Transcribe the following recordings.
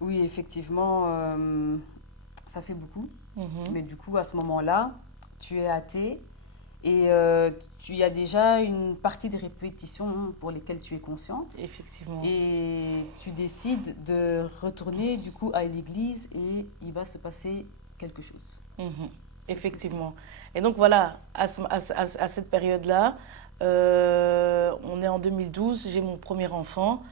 Oui, effectivement, ça fait beaucoup. Mhm. Mais du coup, à ce moment-là, tu es athée et tu as déjà une partie des répétitions pour lesquelles tu es consciente. Effectivement. Et tu décides de retourner du coup à l'église et il va se passer quelque chose. Mhm. Qu'est-ce que c'est? Effectivement. Et donc voilà, à cette période-là, on est en 2012, j'ai mon premier enfant.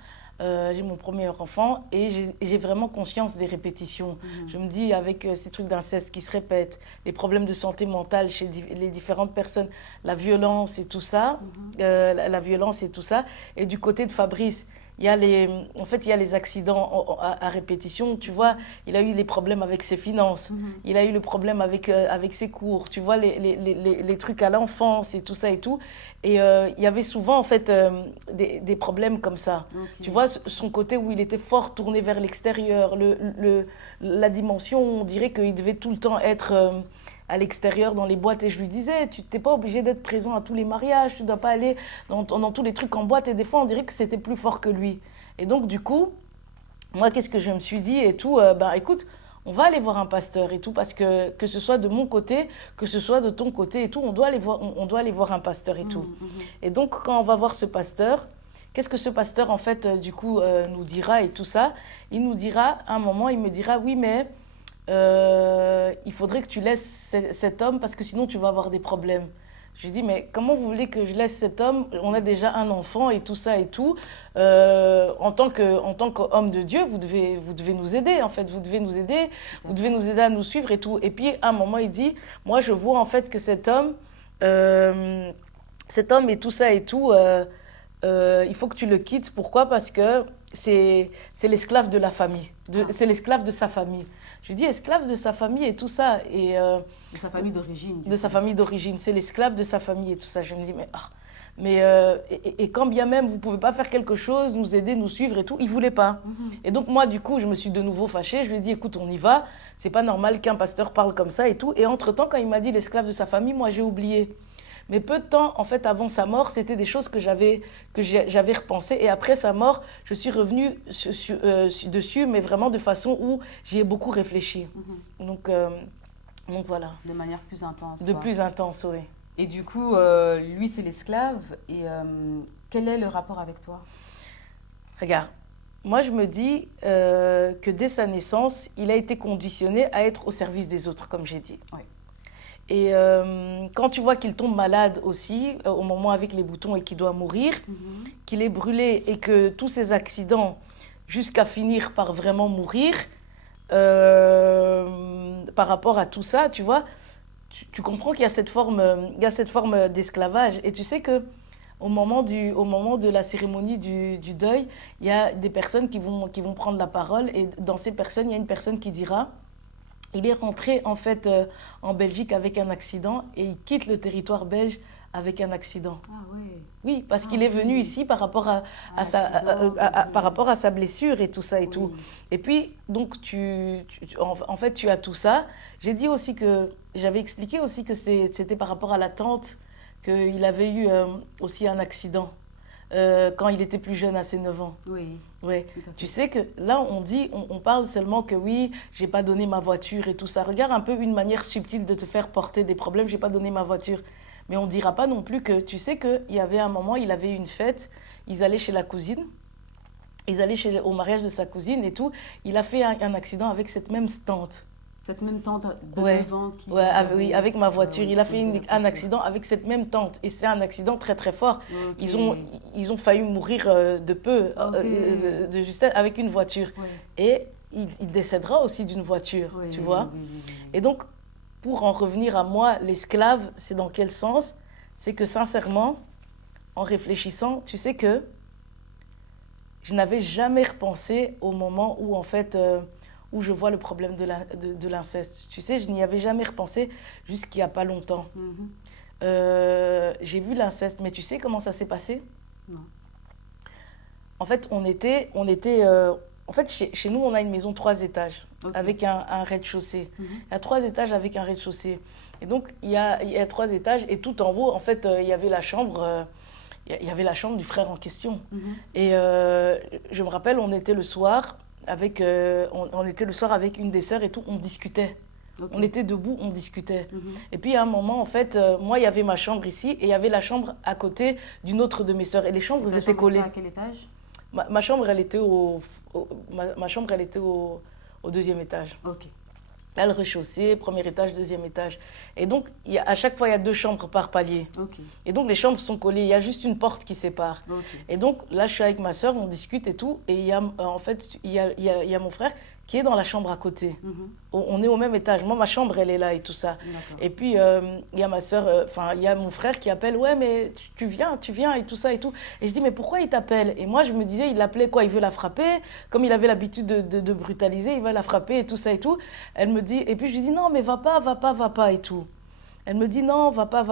J'ai mon premier enfant et j'ai vraiment conscience des répétitions. Mhm, Je me dis, avec ces trucs d'inceste qui se répètent, les problèmes de santé mentale chez les différentes personnes, la violence et tout ça, mhm, la violence et tout ça. Et du côté de Fabrice, il y a les, en fait, il y a les accidents à répétition. Tu vois, il a eu les problèmes avec ses finances. mhm. Il a eu le problème avec ses cours, tu vois, les trucs à l'enfance et tout ça et tout. Et il y avait souvent, en fait, des problèmes comme ça. Ok. Tu vois, son côté où il était fort tourné vers l'extérieur, la dimension, on dirait qu'il devait tout le temps être à l'extérieur dans les boîtes. Et je lui disais, tu n'es pas obligé d'être présent à tous les mariages, tu ne dois pas aller dans tous les trucs en boîte. Et des fois, on dirait que c'était plus fort que lui. Et donc, du coup, moi, qu'est-ce que je me suis dit et tout, bah écoute, on va aller voir un pasteur et tout, parce que ce soit de mon côté, que ce soit de ton côté et tout, on doit aller voir un pasteur et tout. Mhm, mhm. Et donc, quand on va voir ce pasteur, qu'est-ce que ce pasteur, en fait, du coup, nous dira et tout ça? Il nous dira, à un moment, il me dira, oui, mais il faudrait que tu laisses cet homme parce que sinon tu vas avoir des problèmes. Je lui dis, mais comment vous voulez que je laisse cet homme? On a déjà un enfant et tout ça et tout. En tant qu'homme de Dieu, vous devez nous aider, en fait. Tout à Vous devez fait. nous aider à nous suivre et tout. Et puis, à un moment, il dit, moi, je vois en fait que euh, cet homme et tout ça et tout, il faut que tu le quittes. Pourquoi? Parce que c'est l'esclave de la famille. Ah, C'est l'esclave de sa famille. Je lui dis esclave de sa famille et tout ça. Et de sa famille d'origine, du de sa coup. famille d'origine. C'est l'esclave de sa famille et tout ça. Je me dis, mais ah. Mais et quand bien même vous pouvez pas faire quelque chose, nous aider, nous suivre et tout, il voulait pas. Mhm. Et donc moi du coup je me suis de nouveau fâchée. Je lui ai dit écoute on y va. C'est pas normal qu'un pasteur parle comme ça et tout. Et entre temps quand il m'a dit l'esclave de sa famille, moi j'ai oublié. Mais peu de temps, en fait, avant sa mort, c'était des choses j'avais repensé. Et après sa mort, je suis revenue dessus, mais vraiment de façon où j'y ai beaucoup réfléchi. Mhm. Donc, donc voilà, De manière plus intense, de quoi. plus intense, oui. Et du coup, lui, c'est l'esclave. Et quel est le rapport avec toi? Regarde, moi je me dis que dès sa naissance, il a été conditionné à être au service des autres, comme j'ai dit. Oui. Et quand tu vois qu'il tombe malade aussi, au moment avec les boutons et qu'il doit mourir, Mhm. qu'il est brûlé et que tous ces accidents, jusqu'à finir par vraiment mourir, par rapport à tout ça, tu vois, tu comprends qu'il y a il y a cette forme d'esclavage. Et tu sais que au moment de la cérémonie du deuil, il y a des personnes qui vont prendre la parole. Et dans ces personnes, il y a une personne qui dira, il est rentré en fait en Belgique avec un accident et il quitte le territoire belge avec un accident. Ah ouais. Oui, parce Ah qu'il est venu oui. ici Un accident, par oui. rapport à sa blessure et tout ça et tout. Oui. Et puis, donc, en fait, tu as tout ça. J'ai dit aussi que, j'avais expliqué aussi que c'était par rapport à la tante qu'il avait eu aussi un accident quand il était plus jeune, à ses 9 ans. Oui, Ouais. tout à Tu fait. sais que là, on parle seulement que oui, j'ai pas donné ma voiture et tout ça. Regarde un peu une manière subtile de te faire porter des problèmes, j'ai pas donné ma voiture. Mais on dira pas non plus que, tu sais qu'il y avait un moment, il avait une fête, ils allaient chez la cousine, au mariage de sa cousine et tout. Il a fait un accident avec cette même tante. Cette même tante de Ouais, 9 ans qui ouais, oui, avait avec ma voiture. Il a fait causé la un blessure. accident avec cette même tante. Et c'est un accident très très fort. Ok. Ils ont, ils ont failli mourir de peu, Ok. de justesse, avec une voiture. Ouais. Et il décédera aussi d'une voiture, Oui, tu oui, vois. oui, oui, oui. Et donc, pour en revenir à moi, l'esclave, c'est dans quel sens? C'est que sincèrement, en réfléchissant, tu sais que je n'avais jamais repensé au moment où, en fait, où je vois le problème de l'inceste. Tu sais, je n'y avais jamais repensé jusqu'il n'y a pas longtemps. Mhm. J'ai vu l'inceste, mais tu sais comment ça s'est passé? Non. En fait, en fait, chez nous, on a une maison 3 étages Ok. avec un rez-de-chaussée. Mhm. Il y a 3 étages avec un rez-de-chaussée. Et donc, il y a 3 étages et tout en haut, en fait, il y avait la chambre. Il y avait la chambre du frère en question. Mhm. Et je me rappelle, on était le soir, on était le soir avec une des sœurs et tout, on discutait. Ok. On était debout, on discutait. Mhm. Et puis à un moment, en fait, moi, il y avait ma chambre ici et il y avait la chambre à côté d'une autre de mes sœurs. Et les chambres Ta étaient chambre collées. était à quel étage? Ma chambre, elle était ma chambre, elle était au deuxième étage. Ok. Là, le rez-de-chaussée, premier étage, deuxième étage. Et donc, à chaque fois, il y a 2 chambres par palier. Ok. Et donc, les chambres sont collées. Il y a juste une porte qui sépare. Ok. Et donc, là, je suis avec ma soeur, on discute et tout. Et il y a, en fait, il y a mon frère qui est dans la chambre à côté. Mhm. On est au même étage. Moi, ma chambre, elle est là et tout ça. D'accord. Et puis, il y a ma soeur, il y a mon frère qui appelle, ouais, mais tu viens, et tout ça et tout. Et je dis, mais pourquoi il t'appelle? Et moi, je me disais, il l'appelait quoi? Il veut la frapper. Comme il avait l'habitude de brutaliser, il va la frapper et tout ça et tout. Elle me dit, et puis je lui dis, non, mais va pas et tout. Elle me dit, non, va pas.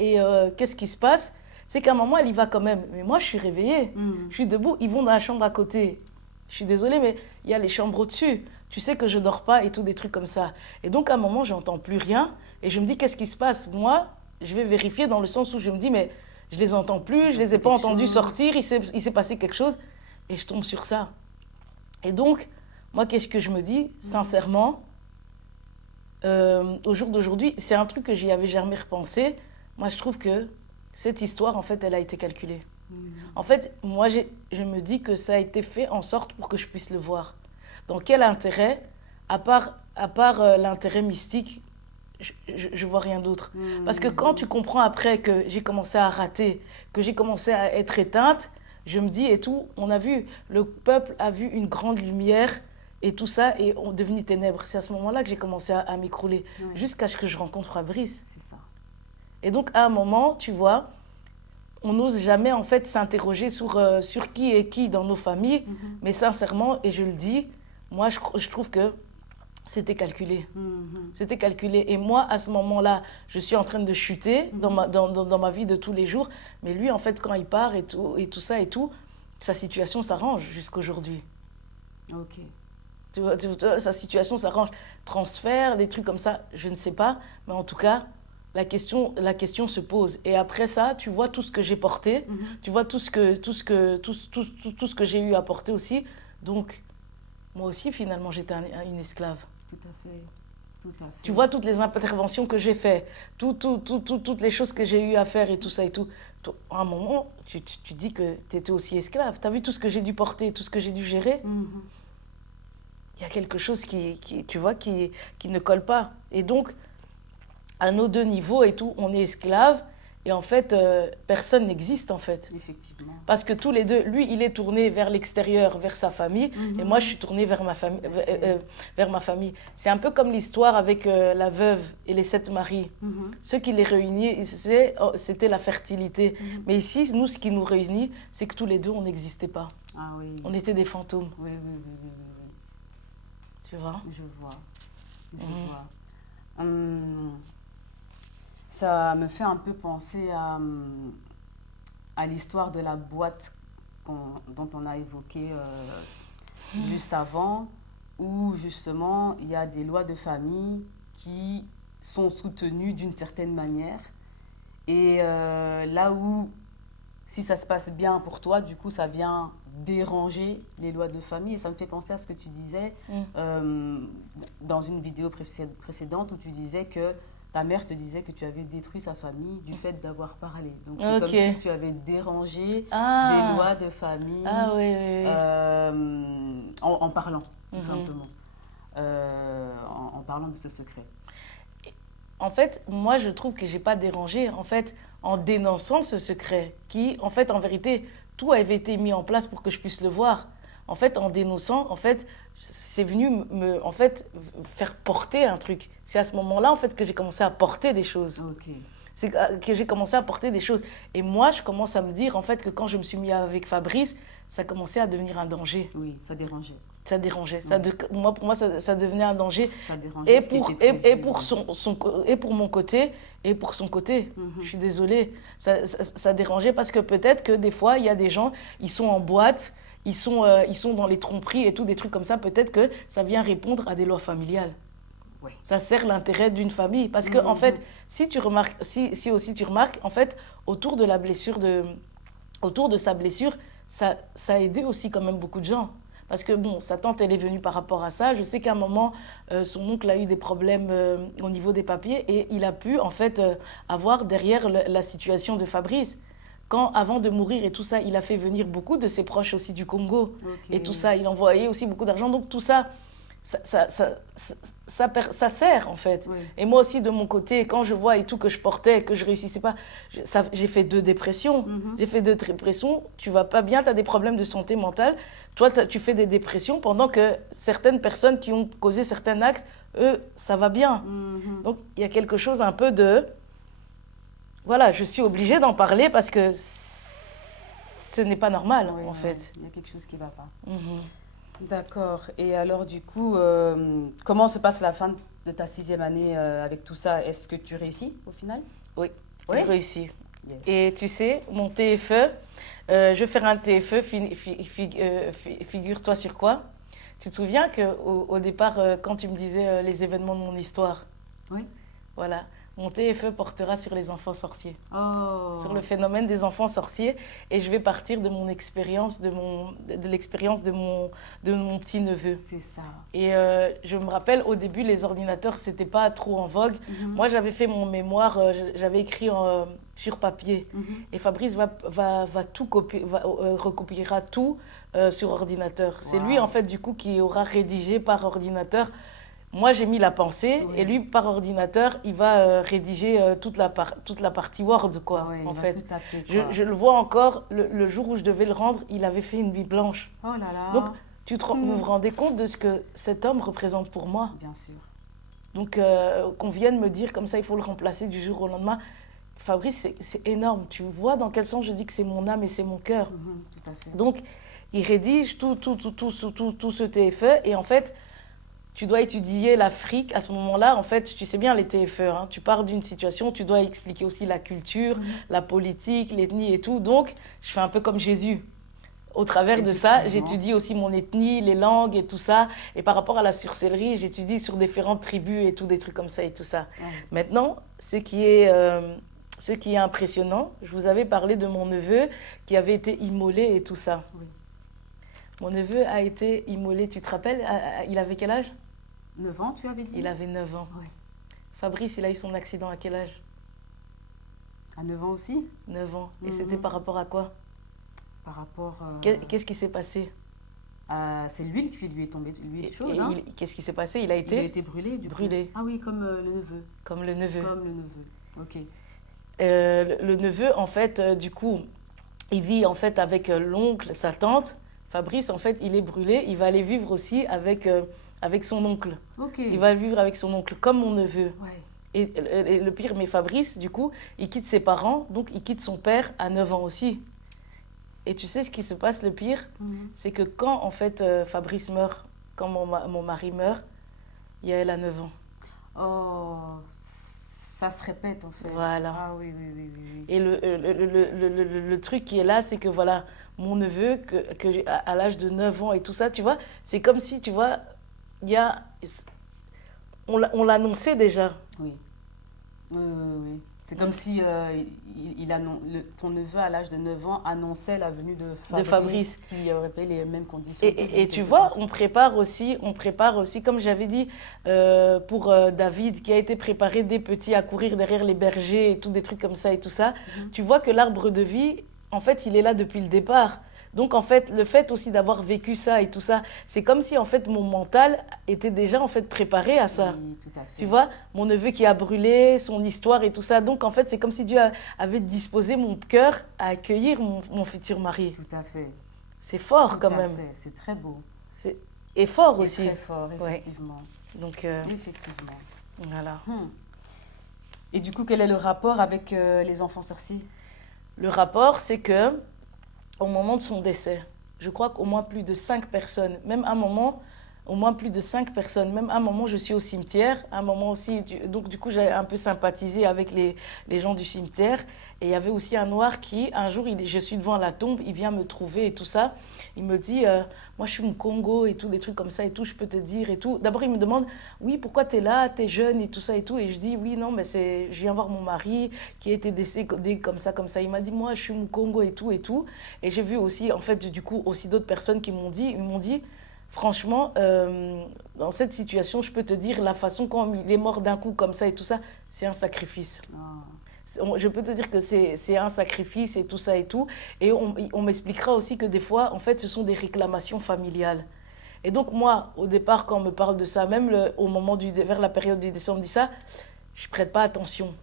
Et qu'est-ce qui se passe? C'est qu'à un moment, elle y va quand même. Mais moi, je suis réveillée. Mhm. Je suis debout, ils vont dans la chambre à côté. Je suis désolée, mais il y a les chambres au-dessus. Tu sais que je dors pas et tout, des trucs comme ça. Et donc, à un moment, j'entends plus rien. Et je me dis, qu'est-ce qui se passe? Moi, je vais vérifier dans le sens où je me dis, mais je les entends plus, je les ai pas entendus sortir, il s'est passé quelque chose. Et je tombe sur ça. Et donc, moi, qu'est-ce que je me dis? Sincèrement, au jour d'aujourd'hui, c'est un truc que j'y avais jamais repensé. Moi, je trouve que cette histoire, en fait, elle a été calculée. En fait, moi, je me dis que ça a été fait en sorte pour que je puisse le voir. Dans quel intérêt, à part l'intérêt mystique, je vois rien d'autre. Parce que quand tu comprends après que j'ai commencé à rater, que j'ai commencé à être éteinte, je me dis et tout, on a vu, le peuple a vu une grande lumière et tout ça, et on est devenu ténèbres. C'est à ce moment-là que j'ai commencé à m'écrouler, Ouais. jusqu'à ce que je rencontre Fabrice. C'est ça. Et donc, à un moment, tu vois, on n'ose jamais en fait s'interroger sur qui est qui dans nos familles, mais sincèrement, et je le dis, moi je trouve que c'était calculé. Mhm. C'était calculé. Et moi, à ce moment-là, je suis en train de chuter dans ma vie de tous les jours. Mais lui, en fait, quand il part et tout ça et tout, sa situation s'arrange jusqu'aujourd'hui. Ok. Tu vois, sa situation s'arrange. Transfert, des trucs comme ça, je ne sais pas. Mais en tout cas, la question se pose. Et après ça, tu vois tout ce que j'ai porté, tu vois tout ce que j'ai eu à porter aussi. Donc, moi aussi, finalement, j'étais une esclave. Tout à fait. Tout à fait. Tu vois toutes les interventions que j'ai faites, toutes les choses que j'ai eu à faire et tout ça et tout. À un moment, tu dis que tu étais aussi esclave. Tu as vu tout ce que j'ai dû porter, tout ce que j'ai dû gérer. Mhm. Il y a quelque chose tu vois, qui ne colle pas. Et donc, à nos 2 niveaux et tout, on est esclave. Et en fait, personne n'existe en fait. Effectivement. Parce que tous les deux, lui, il est tourné vers l'extérieur, vers sa famille, et moi, je suis tournée vers ma famille. Vers ma famille. C'est un peu comme l'histoire avec la veuve et les 7 maris. Mhm. Ce qui les réunit, c'était la fertilité. Mais ici, nous, ce qui nous réunit, c'est que tous les deux, on n'existait pas. Ah oui. On était des fantômes, Oui, oui, oui, oui, oui, oui. tu vois. Je vois. Je vois. Ça me fait un peu penser à l'histoire de la boîte dont on a évoqué juste avant, où justement il y a des lois de famille qui sont soutenues d'une certaine manière. Et là où, si ça se passe bien pour toi, du coup, ça vient déranger les lois de famille. Et ça me fait penser à ce que tu disais dans une vidéo précédente où tu disais que ta mère te disait que tu avais détruit sa famille du fait d'avoir parlé. Donc, c'est comme si tu avais dérangé des lois de famille en parlant, tout simplement. En parlant de ce secret. En fait, moi, je trouve que j'ai pas dérangé, en fait, en dénonçant ce secret, qui, en fait, en vérité, tout avait été mis en place pour que je puisse le voir. En fait, en dénonçant, en fait, c'est venu me, en fait, faire porter un truc. C'est à ce moment-là, en fait, que j'ai commencé à porter des choses. Ok. C'est que j'ai commencé à porter des choses. Et moi, je commence à me dire, en fait, que quand je me suis mis avec Fabrice, ça commençait à devenir un danger. Oui, ça dérangeait. Ça dérangeait. Pour moi, ça devenait un danger. Ça dérangeait. Et pour mon côté, et pour son côté. Je suis désolée. Ça dérangeait parce que peut-être que des fois, il y a des gens, ils sont en boîte, ils sont dans les tromperies et tout, des trucs comme ça. Peut-être que ça vient répondre à des lois familiales. Ouais. Ça sert l'intérêt d'une famille. Parce que, en fait, si aussi tu remarques, en fait, autour de sa blessure, ça a aidé aussi quand même beaucoup de gens. Parce que bon, sa tante, elle est venue par rapport à ça. Je sais qu'à un moment, son oncle a eu des problèmes au niveau des papiers et il a pu en fait avoir derrière la situation de Fabrice. Quand, avant de mourir et tout ça, il a fait venir beaucoup de ses proches aussi du Congo. Et tout ça, il envoyait aussi beaucoup d'argent. Donc tout ça, ça sert en fait. Oui. Et moi aussi de mon côté, quand je vois et tout que je portais, que je réussissais pas, j'ai fait 2 dépressions. J'ai fait 2 dépressions, tu vas pas bien, tu as des problèmes de santé mentale. Toi, tu fais des dépressions pendant que certaines personnes qui ont causé certains actes, eux, ça va bien. Donc il y a quelque chose un peu de... Voilà, je suis obligée d'en parler parce que ce n'est pas normal Oui, en fait. il y a quelque chose qui ne va pas. D'accord. Et alors, du coup, comment se passe la fin de ta 6e année avec tout ça? Est-ce que tu réussis au final? Oui, Oui. j'ai réussi. Yes. Et tu sais, mon TFE, je vais faire un TFE, figure-toi sur quoi? Tu te souviens qu'au départ, quand tu me disais les événements de mon histoire, Oui. voilà, mon TFE portera sur les enfants sorciers, Oh. sur le phénomène des enfants sorciers, et je vais partir de mon expérience, de l'expérience de mon petit-neveu. C'est ça. Et je me rappelle, au début, les ordinateurs, c'était pas trop en vogue. Moi, j'avais fait mon mémoire, j'avais écrit sur papier. Et Fabrice va tout copier, recopiera tout sur ordinateur. C'est lui, en fait, du coup, qui aura rédigé par ordinateur. Moi, j'ai mis la pensée, et lui, par ordinateur, il va rédiger toute la partie Word, quoi, en fait. Tout taper, quoi. Je le vois encore, le jour où je devais le rendre, il avait fait une nuit blanche. Oh là là. Donc, vous vous rendez compte de ce que cet homme représente pour moi? Bien sûr. Donc, qu'on vienne me dire comme ça, il faut le remplacer du jour au lendemain. Fabrice, c'est énorme. Tu vois dans quel sens je dis que c'est mon âme et c'est mon cœur. Tout à fait. Donc, il rédige tout ce TFE. Et en fait, tu dois étudier l'Afrique. À ce moment-là, en fait, tu sais bien les TFE. Hein, tu pars d'une situation, tu dois expliquer aussi la culture, la politique, l'ethnie et tout. Donc, je fais un peu comme Jésus. Au travers de ça, j'étudie aussi mon ethnie, les langues et tout ça. Et par rapport à la sorcellerie, j'étudie sur différentes tribus et tout, des trucs comme ça et tout ça. Maintenant, ce qui est impressionnant, je vous avais parlé de mon neveu qui avait été immolé et tout ça. Oui. Mon neveu a été immolé, tu te rappelles? Il avait quel âge? 9 ans, tu avais dit? Il avait 9 ans. Oui. Fabrice, il a eu son accident à quel âge? À 9 ans aussi? 9 ans. Et c'était par rapport à quoi? Par rapport... Qu'est-ce qui s'est passé? c'est l'huile qui lui est tombée, l'huile chaude. Et Hein? qu'est-ce qui s'est passé? Il a été brûlé, du coup. brûlé. Ah oui, comme le neveu. Comme le neveu. Comme le neveu, ok. Le neveu, en fait, du coup, il vit en fait avec l'oncle, sa tante. Fabrice, en fait, il est brûlé. Il va aller vivre aussi avec son oncle. Ok. Il va vivre avec son oncle, comme mon neveu. Ouais. Et le pire, mais Fabrice, du coup, il quitte ses parents, donc il quitte son père à 9 ans aussi. Et tu sais ce qui se passe, le pire? C'est que quand, en fait, Fabrice meurt, quand mon mari meurt, Yael a 9 ans. Oh, ça se répète, en fait. Voilà. Ah oui, oui, oui, oui, oui. Et le truc qui est là, c'est que voilà, mon neveu, à l'âge de 9 ans et tout ça, tu vois, c'est comme si, tu vois, on l'annonçait déjà. Oui. Oui, oui, oui. C'est comme si ton neveu, à l'âge de 9 ans, annonçait la venue de Fabrice. Qui aurait fait les mêmes conditions. Et tu vois, on prépare aussi, comme j'avais dit, pour David, qui a été préparé dès petit à courir derrière les bergers et tout, des trucs comme ça et tout ça. Tu vois que l'arbre de vie, en fait, il est là depuis le départ. Donc, en fait, le fait aussi d'avoir vécu ça et tout ça, c'est comme si, en fait, mon mental était déjà, en fait, préparé à ça. Oui, tout à fait. Tu vois, mon neveu qui a brûlé, son histoire et tout ça. Donc, en fait, c'est comme si Dieu avait disposé mon cœur à accueillir mon futur mari. Tout à fait. C'est fort, quand Tout à même. fait. C'est très beau. Et fort Et aussi. très fort, effectivement. Ouais. Donc, effectivement. voilà. Et du coup, quel est le rapport avec les enfants sorciers? Le rapport, c'est que au moment de son décès, je crois qu'au moins plus de 5 personnes, même un moment, au moins plus de 5 personnes, même un moment, je suis au cimetière, un moment aussi, donc du coup, j'ai un peu sympathisé avec les gens du cimetière. Et il y avait aussi un noir qui, un jour, je suis devant la tombe, il vient me trouver et tout ça. Il me dit, moi je suis au Congo et tout, des trucs comme ça et tout, je peux te dire et tout. D'abord, il me demande, oui, pourquoi tu es là, tu es jeune et tout ça et tout. Et je dis, oui, non, mais je viens voir mon mari qui a été décédé comme ça, comme ça. Il m'a dit, moi je suis au Congo et tout et tout. Et j'ai vu aussi, en fait, du coup, aussi d'autres personnes qui m'ont dit, franchement, dans cette situation, je peux te dire, la façon quand il est mort d'un coup comme ça et tout ça, c'est un sacrifice. Je peux te dire que c'est un sacrifice et tout ça et tout. Et on m'expliquera aussi que des fois, en fait, ce sont des réclamations familiales. Et donc moi, au départ, quand on me parle de ça, même au moment vers la période du décembre, dit ça, je ne prête pas attention.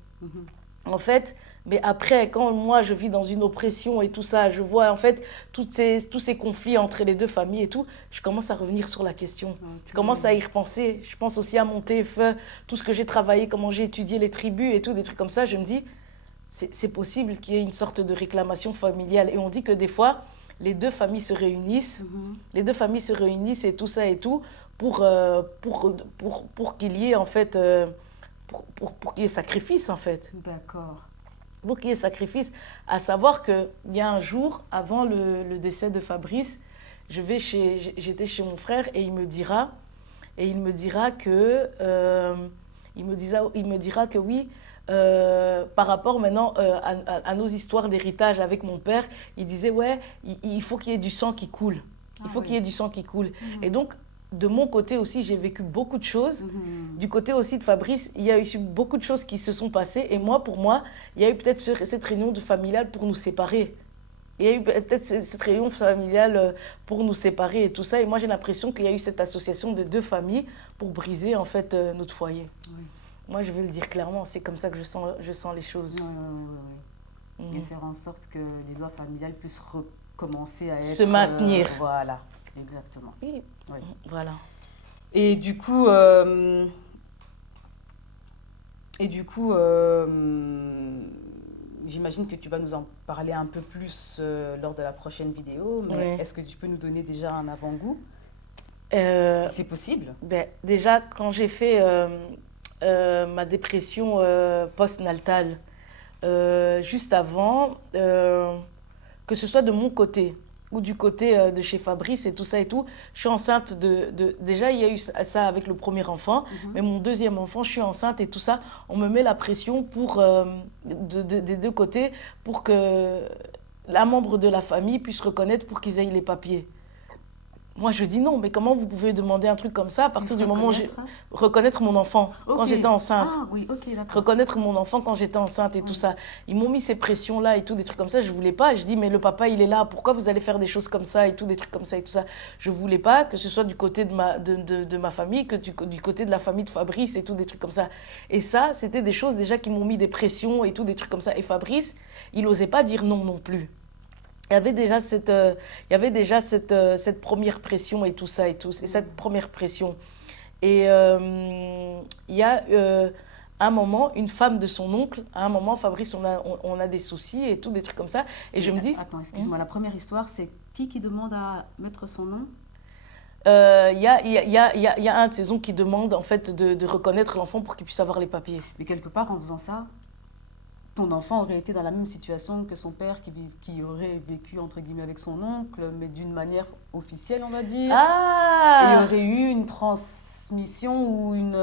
En fait, mais après, quand moi je vis dans une oppression et tout ça, je vois en fait tous ces conflits entre les deux familles et tout, je commence à revenir sur la question. Je commence à y repenser. Je pense aussi à mon TFE, tout ce que j'ai travaillé, comment j'ai étudié les tribus et tout, des trucs comme ça. Je me dis, c'est possible qu'il y ait une sorte de réclamation familiale. Et on dit que des fois, les deux familles se réunissent, et tout ça et tout, pour qu'il y ait en fait, pour qu'il y ait sacrifice en fait. D'accord. Pour qu'il y ait sacrifice, à savoir qu'il y a un jour, avant le décès de Fabrice, j'étais chez mon frère et il me dira que, oui, par rapport maintenant à nos histoires d'héritage avec mon père, il disait ouais, il faut qu'il y ait du sang qui coule. Qu'il y ait du sang qui coule. Et donc, de mon côté aussi, j'ai vécu beaucoup de choses. Du côté aussi de Fabrice, il y a eu beaucoup de choses qui se sont passées. Et pour moi, il y a eu peut-être cette réunion familiale pour nous séparer. Il y a eu peut-être cette réunion familiale pour nous séparer et tout ça. Et moi, j'ai l'impression qu'il y a eu cette association de deux familles pour briser en fait notre foyer. Oui. Moi, je vais le dire clairement, c'est comme ça que je sens les choses. Et faire en sorte que les lois familiales puissent recommencer à être... Se maintenir. Voilà, exactement. Oui, voilà. Et du coup, j'imagine que tu vas nous en parler un peu plus lors de la prochaine vidéo, mais est-ce que tu peux nous donner déjà un avant-goût si c'est possible? Déjà, quand j'ai fait ma dépression post-natale, juste avant, que ce soit de mon côté ou du côté de chez Fabrice et tout ça et tout, je suis enceinte déjà, il y a eu ça avec le premier enfant, mais mon deuxième enfant, je suis enceinte et tout ça, on me met la pression des deux côtés pour que un membre de la famille puisse reconnaître pour qu'ils aient les papiers. Moi, je dis non, mais comment vous pouvez demander un truc comme ça à partir du moment où j'ai... Reconnaître mon enfant quand j'étais enceinte. Ah oui, ok, d'accord. Reconnaître mon enfant quand j'étais enceinte et tout ça. Ils m'ont mis ces pressions-là et tout, des trucs comme ça, je voulais pas. Je dis, mais le papa, il est là, pourquoi vous allez faire des choses comme ça et tout, des trucs comme ça et tout ça. Je voulais pas que ce soit du côté de ma famille, que du côté de la famille de Fabrice et tout, des trucs comme ça. Et ça, c'était des choses déjà qui m'ont mis des pressions et tout, des trucs comme ça. Et Fabrice, il osait pas dire non plus. Il y avait déjà cette première pression et tout ça et tout, c'est cette première pression. Et il y a un moment, une femme de son oncle, à un moment, Fabrice, on a des soucis et tout, des trucs comme ça. Et je me dis... Attends, excuse-moi, la première histoire, c'est qui demande à mettre son nom? Il y a un de ses oncles qui demande en fait de reconnaître l'enfant pour qu'il puisse avoir les papiers. Mais quelque part, en faisant ça, ton enfant aurait été dans la même situation que son père qui aurait vécu, entre guillemets, avec son oncle, mais d'une manière officielle, on va dire. Ah! Et il y aurait eu une transmission ou une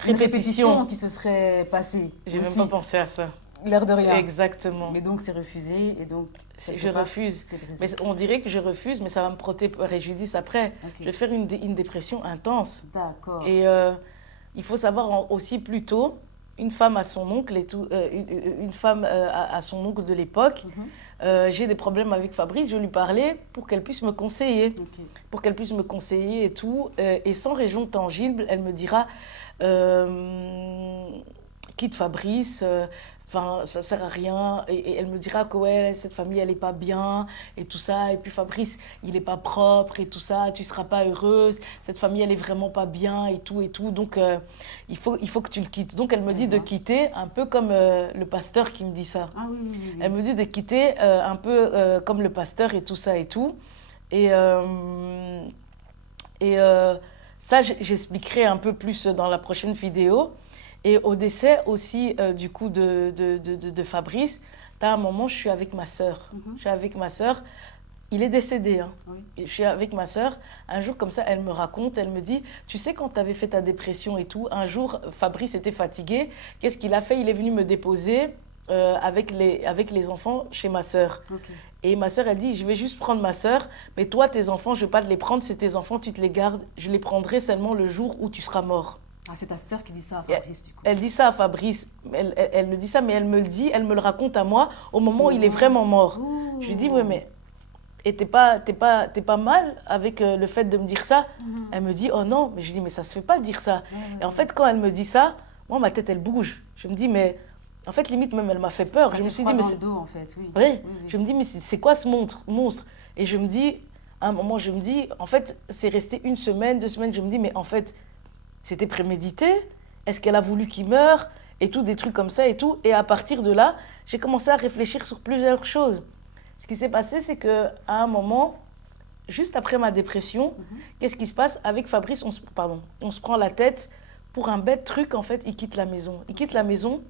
répétition qui se serait passée. J'ai même pas pensé à ça. L'air de rien. Exactement. Mais donc, c'est refusé et donc... Je refuse. Mais on dirait que je refuse, mais ça va me porter préjudice après. Okay. Je vais faire une dépression intense. D'accord. Et il faut savoir aussi plus tôt, une femme à son oncle une femme à son oncle de l'époque. J'ai des problèmes avec Fabrice, je lui parlais pour qu'elle puisse me conseiller. Okay. Pour qu'elle puisse me conseiller et tout. Et sans raison tangible, elle me dira quitte Fabrice. Enfin, ça sert à rien. Et elle me dira que ouais, cette famille, elle est pas bien et tout ça. Et puis Fabrice, il est pas propre et tout ça. Tu seras pas heureuse. Cette famille, elle est vraiment pas bien et tout et tout. Donc, il faut que tu le quittes. Donc, elle me dit de quitter un peu comme le pasteur qui me dit ça. Ah oui. Elle me dit de quitter un peu comme le pasteur et tout ça et tout. Et ça, j'expliquerai un peu plus dans la prochaine vidéo. Et au décès aussi, du coup, de Fabrice, à un moment, je suis avec ma sœur. Je suis avec ma sœur. Il est décédé. Hein. Oui. Je suis avec ma sœur. Un jour, comme ça, elle me raconte, elle me dit, tu sais, quand tu avais fait ta dépression et tout, un jour, Fabrice était fatigué. Qu'est-ce qu'il a fait? Il est venu me déposer avec les enfants chez ma sœur. Ok. Et ma sœur, elle dit, je vais juste prendre ma sœur, mais toi, tes enfants, je ne vais pas te les prendre, c'est tes enfants, tu te les gardes, je les prendrai seulement le jour où tu seras mort. Ah, c'est ta sœur qui dit ça à Fabrice, du coup. Elle dit ça à Fabrice, elle me dit ça, mais elle me le dit, elle me le raconte à moi au moment où il est vraiment mort. Je lui dis, oui, mais et t'es pas mal avec le fait de me dire ça? Elle me dit, oh non, mais je dis, mais ça se fait pas de dire ça. Et en fait, quand elle me dit ça, moi, ma tête, elle bouge. Je me dis, mais en fait, limite, même, elle m'a fait peur. Ça Je me fait suis froid dit, mais dans le dos, en fait, oui. oui. Oui, oui. Je me dis, mais c'est quoi ce monstre? Et je me dis, à un moment, je me dis, en fait, c'est resté 1 semaine, 2 semaines, je me dis, mais en fait, c'était prémédité? Est-ce qu'elle a voulu qu'il meure? Et tout, des trucs comme ça et tout. Et à partir de là, j'ai commencé à réfléchir sur plusieurs choses. Ce qui s'est passé, c'est qu'à un moment, juste après ma dépression, qu'est-ce qui se passe? Avec Fabrice, on se prend la tête pour un bête truc, en fait, il quitte la maison. Il quitte la maison,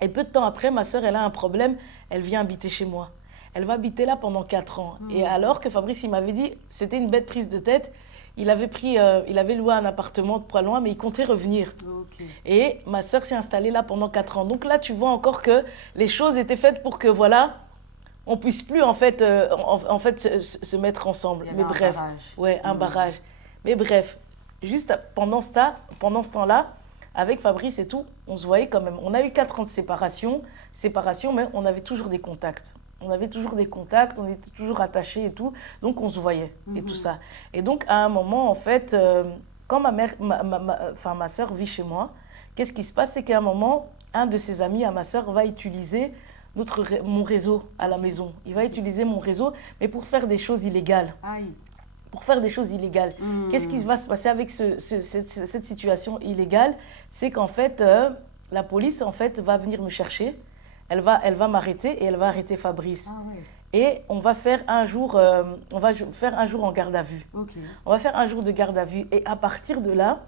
et peu de temps après, ma sœur, elle a un problème, elle vient habiter chez moi. Elle va habiter là pendant 4 ans. Et alors que Fabrice, il m'avait dit, c'était une bête prise de tête, il avait loué un appartement pas loin, mais il comptait revenir. Ok. Et ma sœur s'est installée là pendant 4 ans. Donc là, tu vois encore que les choses étaient faites pour que, voilà, on puisse plus, en fait, se mettre ensemble. Il y avait Mais un bref, barrage. ouais, un barrage. Mais bref, juste pendant ce temps-là, avec Fabrice et tout, on se voyait quand même. On a eu 4 ans de séparation, mais on avait toujours des contacts. On avait toujours des contacts, on était toujours attachés et tout. Donc, on se voyait et tout ça. Et donc, à un moment, en fait, quand ma sœur vit chez moi, qu'est-ce qui se passe? C'est qu'à un moment, un de ses amis à ma sœur va utiliser mon réseau à la maison. Il va utiliser mon réseau, mais pour faire des choses illégales. Aïe. Pour faire des choses illégales. Qu'est-ce qui va se passer avec cette situation illégale? C'est qu'en fait, la police en fait, va venir me chercher. Elle va m'arrêter et elle va arrêter Fabrice. Ah ouais. Et on va faire un jour en garde à vue. Ok. On va faire un jour de garde à vue. Et à partir de là,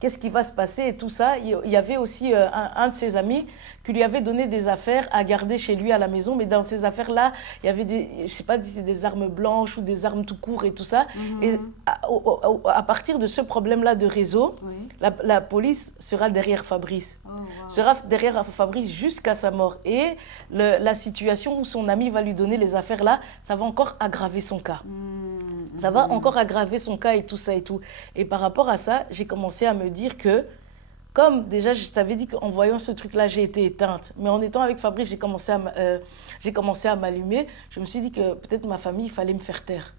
qu'est-ce qui va se passer et tout ça? Il y avait aussi un de ses amis qui lui avait donné des affaires à garder chez lui à la maison. Mais dans ces affaires-là, il y avait je ne sais pas si c'est des armes blanches ou des armes tout court et tout ça. Et à partir de ce problème-là de réseau, Oui. la police sera derrière Fabrice. Oh, wow. Sera derrière Fabrice jusqu'à sa mort. Et la situation où son ami va lui donner les affaires là, ça va encore aggraver son cas. Ça va encore aggraver son cas et tout ça et tout. Et par rapport à ça, j'ai commencé à me dire que, comme déjà je t'avais dit qu'en voyant ce truc-là, j'ai été éteinte. Mais en étant avec Fabrice, j'ai commencé à m'allumer. Je me suis dit que peut-être ma famille, il fallait me faire taire.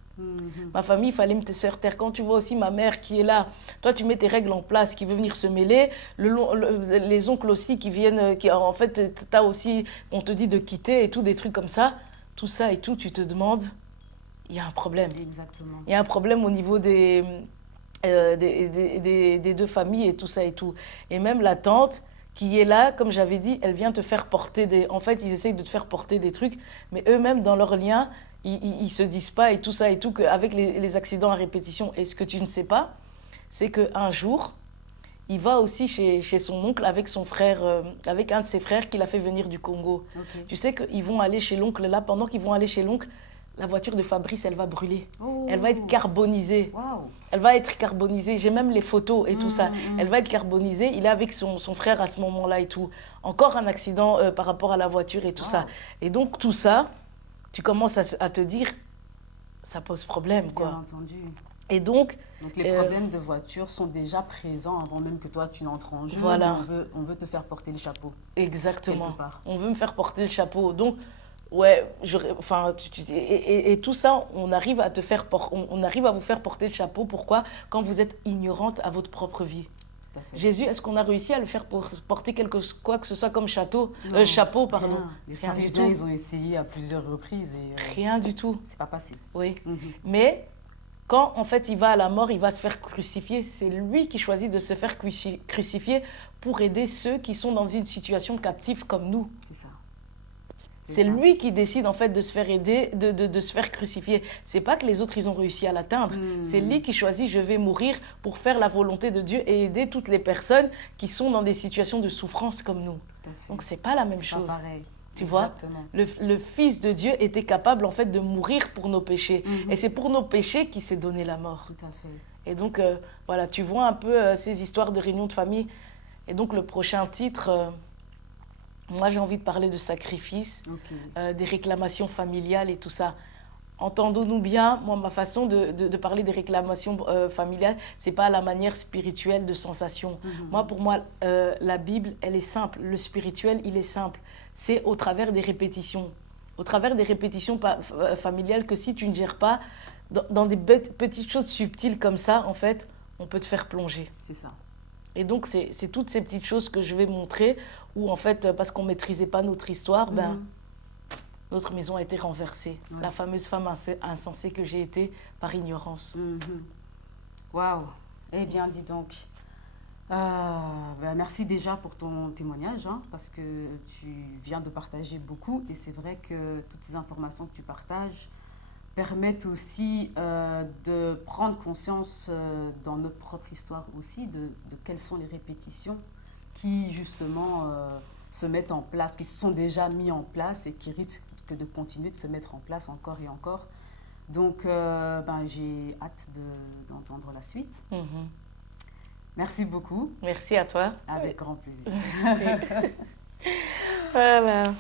Ma famille, il fallait me faire taire. Quand tu vois aussi ma mère qui est là, toi tu mets tes règles en place, qui veut venir se mêler, les oncles aussi qui viennent, qui en fait, t'as aussi, on te dit de quitter et tout, des trucs comme ça. Tout ça et tout, tu te demandes, il y a un problème. Exactement. Il y a un problème au niveau des 2 familles et tout ça et tout. Et même la tante qui est là, comme j'avais dit, elle vient te faire porter des... En fait, ils essayent de te faire porter des trucs, mais eux-mêmes, dans leur lien, ils se disent pas et tout ça et tout, qu'avec les accidents à répétition. Et ce que tu ne sais pas, c'est qu'un jour, il va aussi chez son oncle avec son frère, avec un de ses frères qu'il a fait venir du Congo. Ok. Tu sais qu'ils vont aller chez l'oncle là, pendant qu'ils vont aller chez l'oncle, la voiture de Fabrice, elle va brûler. Oh. Elle va être carbonisée. Waouh. Elle va être carbonisée. J'ai même les photos et tout ça. Elle va être carbonisée. Il est avec son frère à ce moment-là et tout. Encore un accident par rapport à la voiture et tout ça. Et donc, tout ça, tu commences à te dire, ça pose problème, quoi. Bien entendu. Et donc les problèmes de voiture sont déjà présents avant même que toi tu n'entres en jeu. Voilà. On veut te faire porter le chapeau. Exactement. Quelque part. On veut me faire porter le chapeau. Donc, ouais, et tout ça, on arrive à vous faire porter le chapeau. Pourquoi? Quand vous êtes ignorante à votre propre vie. Tout à fait. Jésus, est-ce qu'on a réussi à le faire porter quoi que ce soit comme chapeau, pardon? Rien. Les Rien du pharisiens, tout. ils ont essayé à plusieurs reprises et Rien du tout. c'est pas passé. Oui. Mais quand en fait il va à la mort, il va se faire crucifier, c'est lui qui choisit de se faire crucifier pour aider ceux qui sont dans une situation captive comme nous. C'est ça. C'est lui qui décide en fait de se faire aider, de se faire crucifier. C'est pas que les autres ils ont réussi à l'atteindre. C'est lui qui choisit je vais mourir pour faire la volonté de Dieu et aider toutes les personnes qui sont dans des situations de souffrance comme nous. Tout à fait. Donc c'est pas la même C'est chose. pas pareil. Tu vois, Exactement. le Fils de Dieu était capable en fait de mourir pour nos péchés. Et c'est pour nos péchés qu'il s'est donné la mort. Tout à fait. Et donc, voilà, tu vois un peu ces histoires de réunions de famille. Et donc, le prochain titre, Moi, j'ai envie de parler de sacrifice, des réclamations familiales et tout ça. Entendons-nous bien, moi, ma façon de parler des réclamations familiales, c'est pas à la manière spirituelle de sensation. Moi, pour moi, la Bible, elle est simple. Le spirituel, il est simple. C'est au travers des répétitions. Au travers des répétitions familiales que si tu ne gères pas, dans des petites choses subtiles comme ça, en fait, on peut te faire plonger. C'est ça. Et donc, c'est toutes ces petites choses que je vais montrer où, en fait, parce qu'on ne maîtrisait pas notre histoire, notre maison a été renversée. La fameuse femme insensée que j'ai été par ignorance. Waouh. Eh bien, dis donc. Merci déjà pour ton témoignage, parce que tu viens de partager beaucoup. Et c'est vrai que toutes ces informations que tu partages permettent aussi de prendre conscience dans notre propre histoire aussi de quelles sont les répétitions qui justement se mettent en place, qui se sont déjà mis en place et qui risquent de continuer de se mettre en place encore et encore. Donc j'ai hâte d'entendre la suite. Merci beaucoup. Merci à toi. Avec grand plaisir. Voilà.